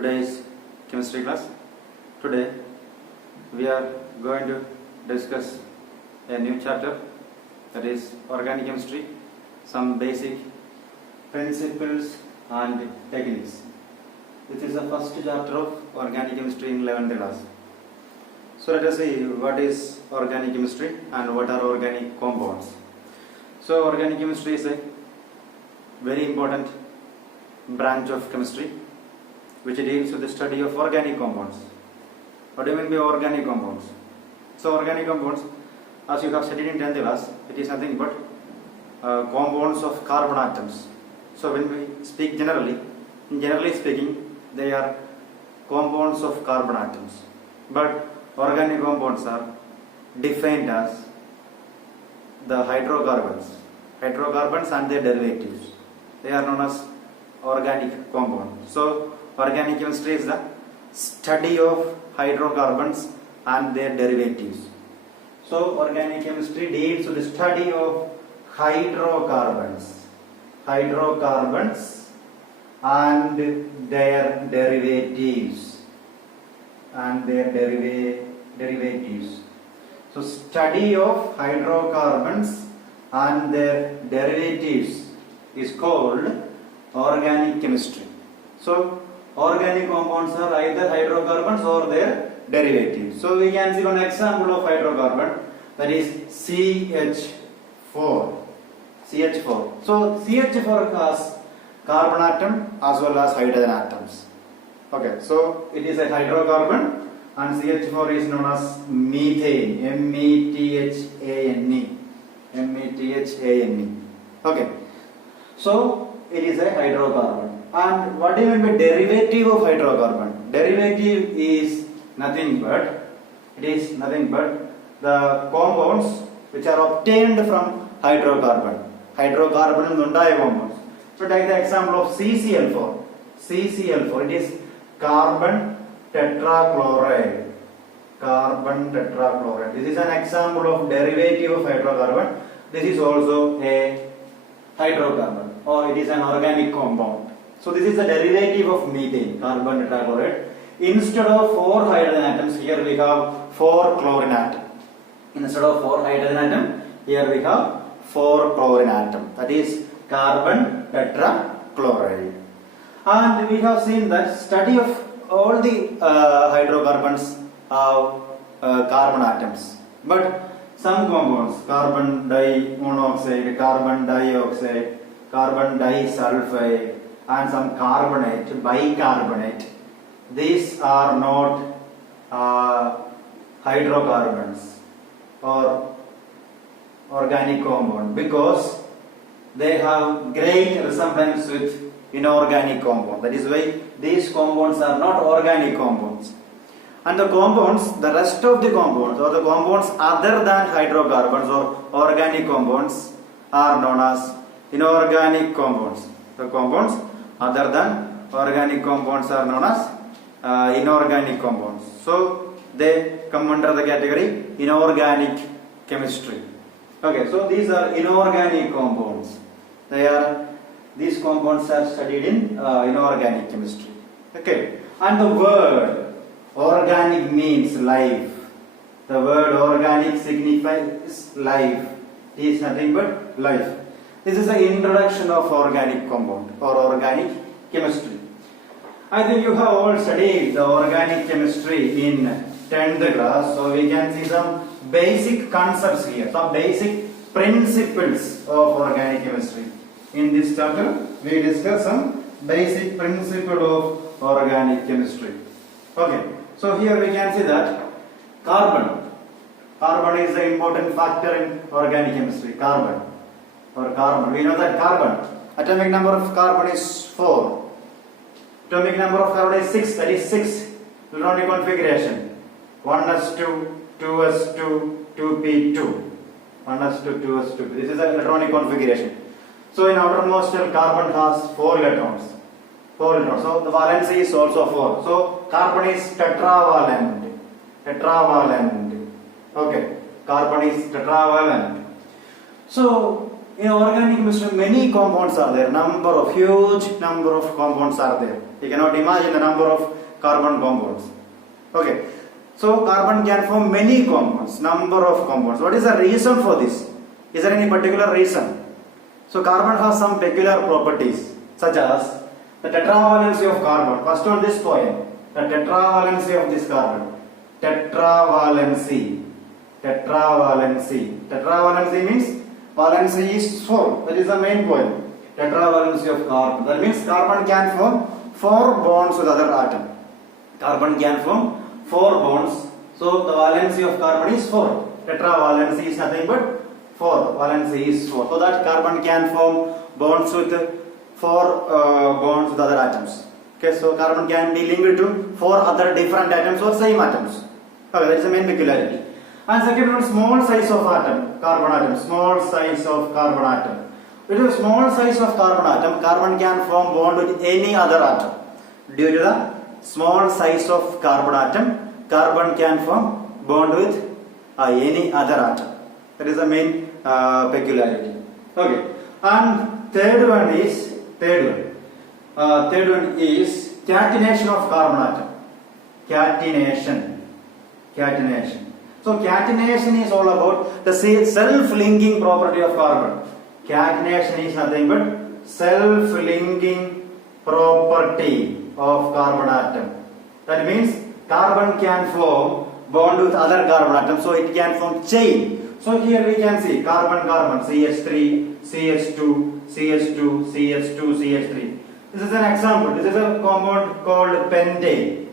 today's chemistry class. Today we are going to discuss a new chapter, that is organic chemistry, some basic principles and techniques. This is the first chapter of organic chemistry in 11th class. So let us see what is organic chemistry and what are organic compounds. So organic chemistry is a very important branch of chemistry which deals with the study of organic compounds. What do you mean by organic compounds? So organic compounds, as you have studied in 10th class, it is nothing but compounds of carbon atoms. So when we speak generally speaking, they are compounds of carbon atoms. But organic compounds are defined as the hydrocarbons and their derivatives. They are known as organic compounds. So organic chemistry is the study of hydrocarbons and their derivatives. So organic chemistry deals with the study of hydrocarbons and their derivatives So study of hydrocarbons and their derivatives is called organic chemistry. So organic compounds are either hydrocarbons or their derivatives. So we can see one example of hydrocarbon, that is CH4. So CH4 has carbon atom as well as hydrogen atoms. Okay, so it is a hydrocarbon and CH4 is known as methane, methane. Okay, so it is a hydrocarbon. And what do you mean by derivative of hydrocarbon? Derivative is nothing but the compounds which are obtained from hydrocarbon. Hydrocarbon nundaya compounds. So take the example of CCl4. It is carbon tetrachloride. This is an example of derivative of hydrocarbon. This is also a hydrocarbon, or it is an organic compound. So this is the derivative of methane, carbon tetrachloride. Instead of 4 hydrogen atoms, here we have 4 chlorine atom. Instead of 4 hydrogen atom, here we have 4 chlorine atom. That is carbon tetrachloride. And we have seen that study of all the hydrocarbons have carbon atoms. But some compounds, carbon dimonoxide, carbon dioxide, carbon disulfide, and some carbonate, bicarbonate, these are not hydrocarbons or organic compound because they have great resemblance with inorganic compound. That is why these compounds are not organic compounds. And the rest of the compounds, or the compounds other than hydrocarbons or organic compounds, are known as inorganic compounds. The compounds other than organic compounds are known as inorganic compounds. So they come under the category inorganic chemistry. Okay, so these are inorganic compounds. These compounds are studied in inorganic chemistry. Okay, and the word organic means life. The word organic signifies life. It is nothing but life. This is the introduction of organic compound or organic chemistry. I think you have all studied the organic chemistry in 10th class, so we can see some basic concepts here, some basic principles of organic chemistry. In this chapter, we discuss some basic principle of organic chemistry. Okay, so here we can see that carbon is the important factor in organic chemistry. Carbon. We know that carbon, atomic number of carbon is 4. Atomic number of carbon is 6, that is 6 electronic configuration. 1s2, 2s2, 2p2. 1s2, 2s2. This is the electronic configuration. So in outermost shell, carbon has 4 electrons. So the valency is also 4. So carbon is tetravalent. Okay, carbon is tetravalent. So in organic chemistry, many compounds are there. Huge number of compounds are there. You cannot imagine the number of carbon compounds. Okay. So carbon can form many compounds, number of compounds. What is the reason for this? Is there any particular reason? So carbon has some peculiar properties, such as the tetravalency of carbon. First on this point, the tetravalency of this carbon. Tetravalency. Tetravalency means valency is 4. That is the main point. Tetravalency of carbon. That means carbon can form 4 bonds with other atom. Carbon can form 4 bonds. So the valency of carbon is 4. Tetravalency is nothing but 4. Valency is 4. So that carbon can form bonds with 4 bonds with other atoms. Okay, so carbon can be linked to 4 other different atoms or same atoms. Okay, that is the main peculiarity. And second one, small size of atom, carbon atom. Small size of carbon atom. With a small size of carbon atom, carbon can form bond with any other atom. Due to the small size of carbon atom, carbon can form bond with any other atom. That is the main peculiarity. Okay. And third one is catenation of carbon atom. Catenation. So catenation is all about the self-linking property of carbon. Catenation is nothing but self-linking property of carbon atom. That means carbon can form bond with other carbon atoms, so it can form chain. So here we can see carbon, CH3, CH2, CH2, CH2, CH3. This is an example. This is a compound called pentane.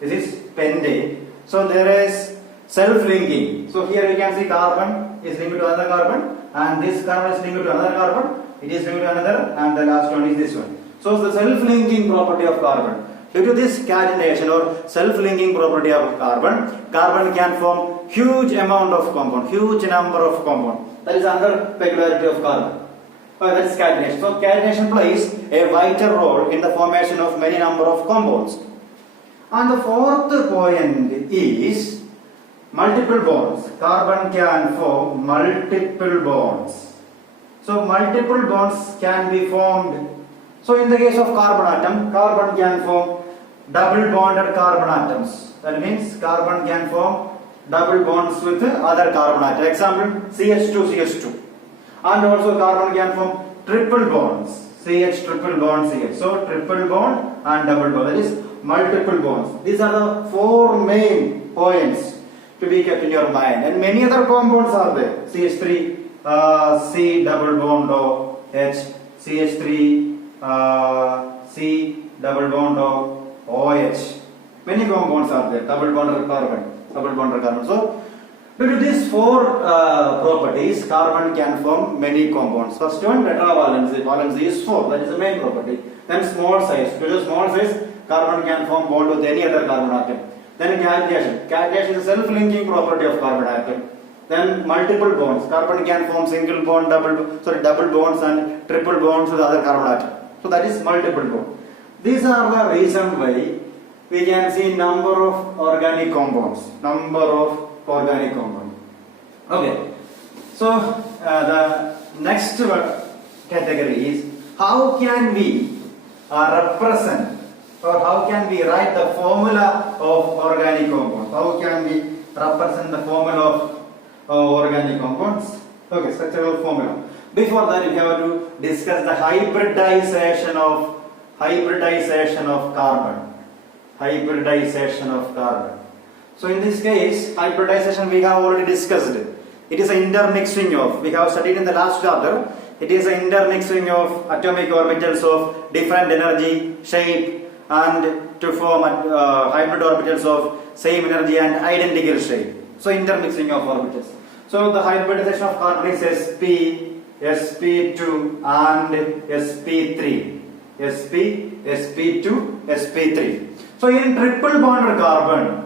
This is pentane. So there is self-linking. So here we can see carbon is linked to another carbon, and this carbon is linked to another carbon. It is linked to another, and the last one is this one. So the self-linking property of carbon. Due to this catenation or self-linking property of carbon, carbon can form huge amount of compound, huge number of compound. That is another peculiarity of carbon. That is catenation. So catenation plays a vital role in the formation of many number of compounds. And the fourth point is multiple bonds. Carbon can form multiple bonds. So multiple bonds can be formed. So in the case of carbon atom, carbon can form double bonded carbon atoms. That means carbon can form double bonds with other carbon atoms. Example, CH2. And also carbon can form triple bonds. CH triple bond CH. So triple bond and double bond. That is multiple bonds. These are the 4 main points to be kept in your mind. And many other compounds are there. CH3, C double bond O H, CH3, C double bond O OH. Many compounds are there. Double bonded carbon. So due to these 4 properties, carbon can form many compounds. First one, tetravalency. Valency is 4. That is the main property. Then small size. Due to small size, carbon can form bond with any other carbon atom. Then catenation. Catenation is a self-linking property of carbon atom. Then multiple bonds. Carbon can form single bond, double bonds and triple bonds with other carbon atom. So that is multiple bond. These are the reason why we can see number of organic compounds. Okay. So the next category is how can we represent or how can we write the formula of organic compounds? How can we represent the formula of organic compounds? Okay, structural formula. Before that, we have to discuss the hybridization of carbon. So in this case, hybridization we have already discussed. It is an intermixing of, we have studied in the last chapter, it is an intermixing of atomic orbitals of different energy, shape, and to form hybrid orbitals of same energy and identical shape. So intermixing of orbitals. So the hybridization of carbon is sp2 and sp3. sp2, sp3. So in triple bonded carbon,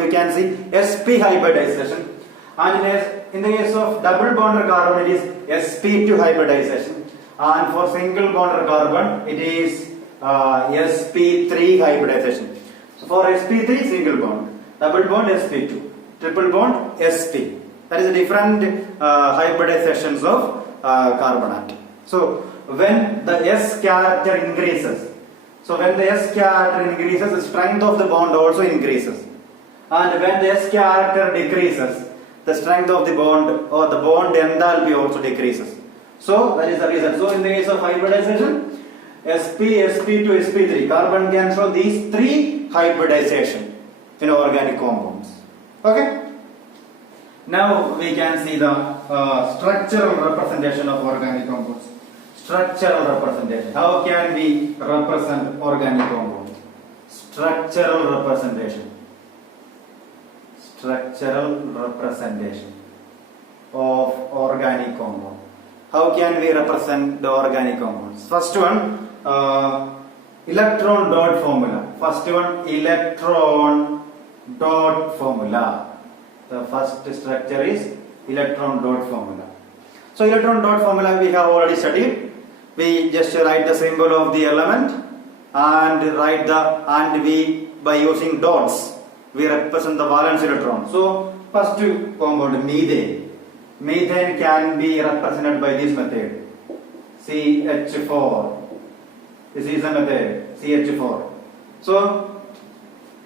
you can see sp hybridization, and in the case of double bonded carbon it is sp2 hybridization, and for single bonded carbon it is sp3 hybridization. So for sp3 single bond, double bond sp2, triple bond sp. That is the different hybridizations of carbon atom. So when the S character increases, so when the S character increases, the strength of the bond also increases. And when the S character decreases, the strength of the bond or the bond enthalpy also decreases. So that is the reason. So in the case of hybridization, sp, sp2, sp3, carbon can show these three hybridization in organic compounds. Okay. Now we can see the structural representation of organic compounds. Structural representation. How can we represent organic compounds? Structural representation. Structural representation of organic compound. How can we represent the organic compounds? First one, electron dot formula. First one, electron dot formula. The first structure is electron dot formula. So electron dot formula we have already studied. We just write the symbol of the element and we by using dots we represent the valence electron. So first compound methane. Methane can be represented by this method. CH4. This is the method CH4. So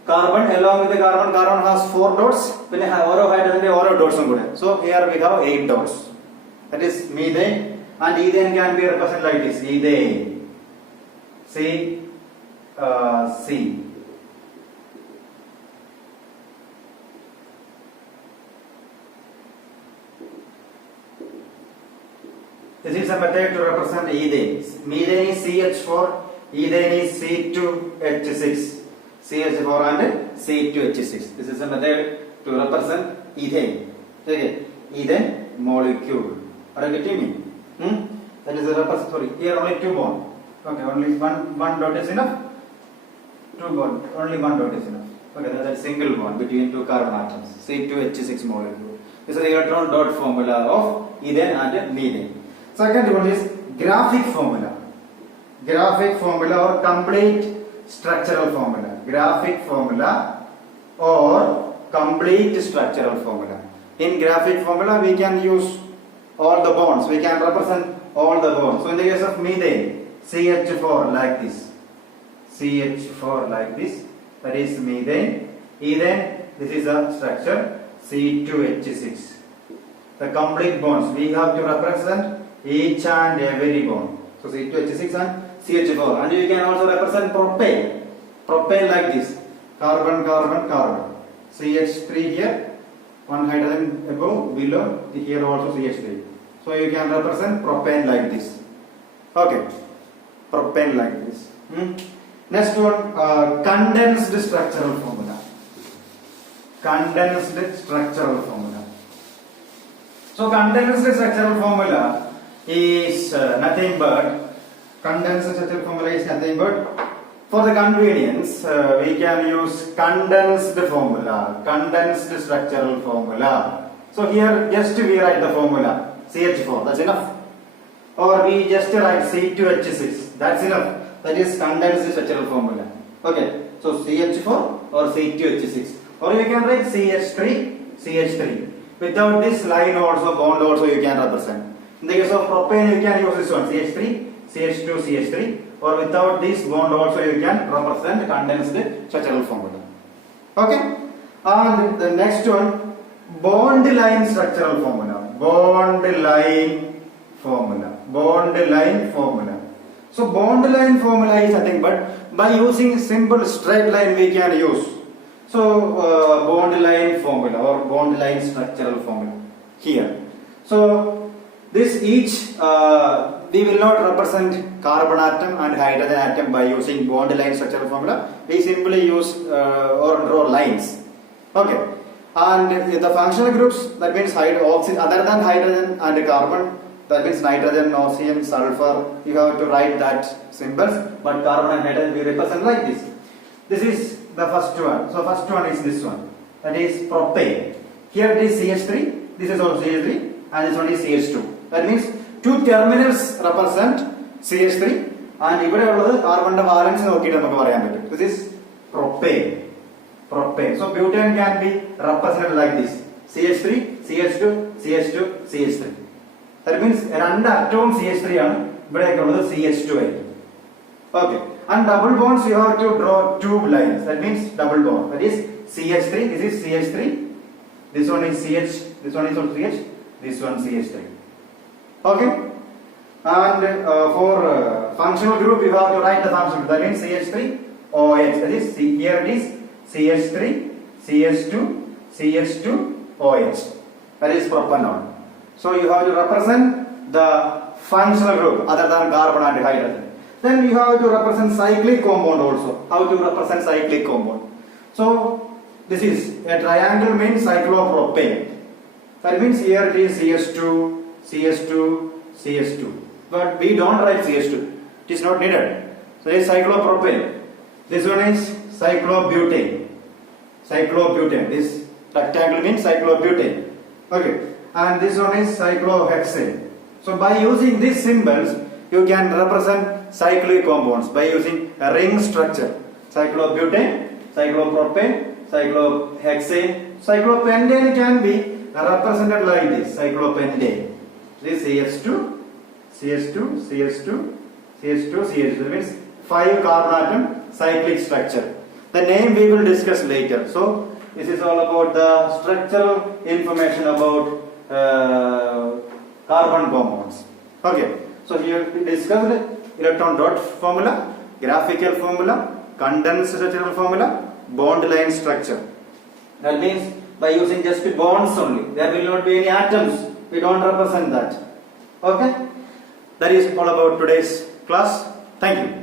carbon along with the carbon has 4 dots. Then oral hydrogen oral dots. So here we have 8 dots. That is methane, and ethane can be represented like this. Ethane. C. This is a method to represent ethane. Methane is CH4, ethane is C2H6. CH4 and C2H6. This is a method to represent ethane. Okay. Ethane molecule. Are you getting me? That is a represent. Sorry, here only 2 bonds. Okay, only one dot is enough. 2 bonds. Only 1 dot is enough. Okay, that is a single bond between 2 carbon atoms. C2H6 molecule. This is the electron dot formula of ethane and methane. Second one is graphic formula. Graphic formula or complete structural formula. Graphic formula or complete structural formula. In graphic formula we can use all the bonds. We can represent all the bonds. So in the case of methane, CH4 like this. CH4 like this. That is methane. Ethane, this is a structure C2H6. The complete bonds we have to represent each and every bond. So C2H6 and CH4. And you can also represent propane. Propane like this. Carbon, carbon, carbon. CH3 here. One hydrogen above, below. Here also CH3. So you can represent propane like this. Okay. Propane like this. Next one, condensed structural formula. Condensed structural formula. So condensed structural formula is nothing but for the convenience we can use condensed formula, condensed structural formula. So here just we write the formula CH4, that's enough. Or we just write C2H6, that's enough. That is condensed structural formula. Okay, so CH4 or C2H6, or you can write CH3. Without this line also, bond also you can represent. In the case of propane, you can use this one CH3, CH2, CH3, or without this bond also you can represent condensed structural formula. Okay, and the next one, bond line structural formula. Bond line formula. So bond line formula is nothing but by using simple straight line we can use. So bond line formula or bond line structural formula here. So this each we will not represent carbon atom and hydrogen atom by using bond line structural formula. We simply use or draw lines. Okay, and the functional groups, that means oxygen other than hydrogen and carbon, that means nitrogen, oxygen, sulfur, you have to write that symbols, but carbon and hydrogen we represent like this. This is the first one. So first one is this one, that is propane. Here it is CH3, this is also CH3, and this one is CH2. That means 2 terminals represent CH3 and ഇവിടെ ഉള്ളത് കാർബണിന്റെ വാലൻസ് നോക്കിയിട്ട് നമുക്ക് പറയാൻ പറ്റും. This is propane. So butane can be represented like this. CH3, CH2, CH2, CH3. That means രണ്ട് അറ്റവും CH3 ആണ്, ഇവിടെയൊക്കെ ഉള്ളത് CH2 ആയിരിക്കും. Okay. And double bonds you have to draw two lines. That means double bond. That is CH3. This is CH3. This one is CH. This one is also CH. This one CH3. Okay. And for functional group you have to write the functional group. That means CH3OH. That is here it is CH3, CH2, CH2OH. That is propanol. So you have to represent the functional group other than carbon and hydrogen. Then you have to represent cyclic compound also. How to represent cyclic compound? So this is a triangle means cyclopropane. That means here it is CH2, CH2, CH2. But we don't write CH2. It is not needed. So it is cyclopropane. This one is cyclobutane. Cyclobutane. This rectangle means cyclobutane. Okay. And this one is cyclohexane. So by using these symbols, you can represent cyclic compounds by using a ring structure. Cyclobutane, cyclopropane, cyclohexane. Cyclopentane can be represented like this. Cyclopentane. This CH2, CH2, CH2, CH2, CH2. That means 5 carbon atom cyclic structure. The name we will discuss later. So this is all about the structural information about carbon compounds. Okay. So here we discussed electron dot formula, graphical formula, condensed structural formula, bond line structure. That means by using just bonds only, there will not be any atoms. We don't represent that. Okay. That is all about today's class. Thank you.